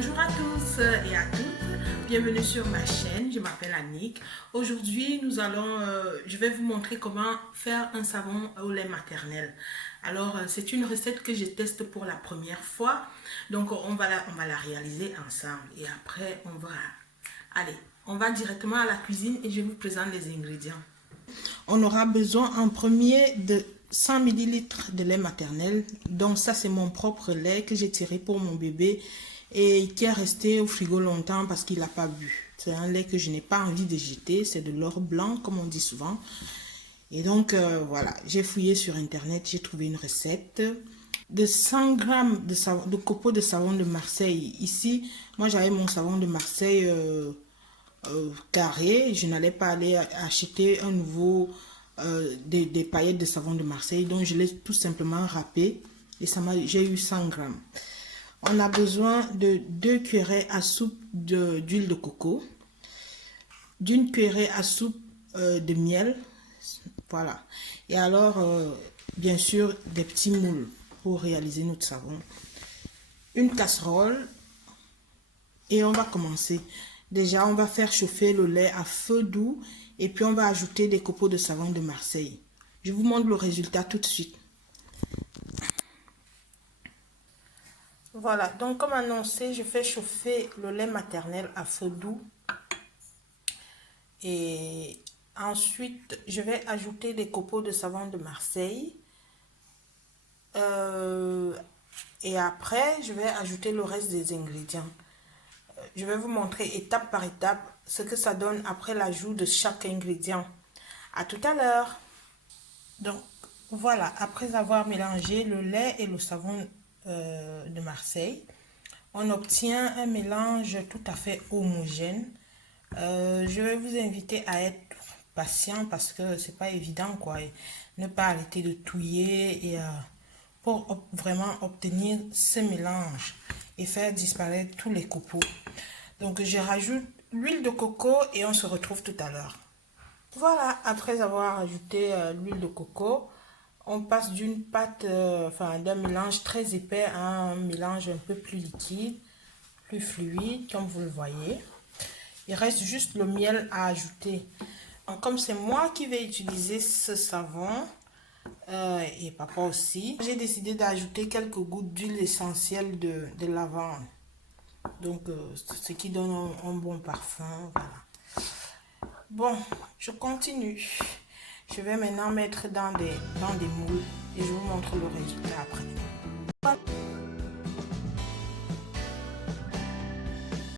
Bonjour à tous et à toutes, bienvenue sur ma chaîne, je m'appelle Annick. Aujourd'hui je vais vous montrer comment faire un savon au lait maternel. Alors c'est une recette que je teste pour la première fois, donc on va la réaliser ensemble et après on va directement à la cuisine et je vous présente les ingrédients. On aura besoin en premier de 100 ml de lait maternel. Donc ça c'est mon propre lait que j'ai tiré pour mon bébé et qui est resté au frigo longtemps parce qu'il n'a pas bu. C'est un lait que je n'ai pas envie de jeter, c'est de l'or blanc comme on dit souvent. Et donc voilà, j'ai fouillé sur internet, j'ai trouvé une recette de 100 grammes de copeaux de savon de Marseille. Ici, moi j'avais mon savon de Marseille carré, je n'allais pas aller acheter un nouveau des paillettes de savon de Marseille, donc je l'ai tout simplement râpé et j'ai eu 100 grammes. On a besoin de 2 cuillerées à soupe d'huile de coco, d'une cuillerée à soupe de miel, voilà. Et alors, bien sûr, des petits moules pour réaliser notre savon. Une casserole et on va commencer. Déjà, on va faire chauffer le lait à feu doux et puis on va ajouter des copeaux de savon de Marseille. Je vous montre le résultat tout de suite. Voilà, donc comme annoncé, je fais chauffer le lait maternel à feu doux. Et ensuite, je vais ajouter des copeaux de savon de Marseille. Et après, je vais ajouter le reste des ingrédients. Je vais vous montrer étape par étape ce que ça donne après l'ajout de chaque ingrédient. À tout à l'heure. Donc, voilà, après avoir mélangé le lait et le savon de Marseille, on obtient un mélange tout à fait homogène. Je vais vous inviter à être patient parce que c'est pas évident quoi. Et ne pas arrêter de touiller et pour vraiment obtenir ce mélange et faire disparaître tous les copeaux. Donc je rajoute l'huile de coco et on se retrouve tout à l'heure. Voilà, après avoir ajouté l'huile de coco, on passe d'une pâte, d'un mélange très épais à un mélange un peu plus liquide, plus fluide, comme vous le voyez. Il reste juste le miel à ajouter. Donc, comme c'est moi qui vais utiliser ce savon, et papa aussi, j'ai décidé d'ajouter quelques gouttes d'huile essentielle de lavande. Donc, ce qui donne un bon parfum. Voilà. Bon, je continue. Je vais maintenant mettre dans des moules et je vous montre le résultat après.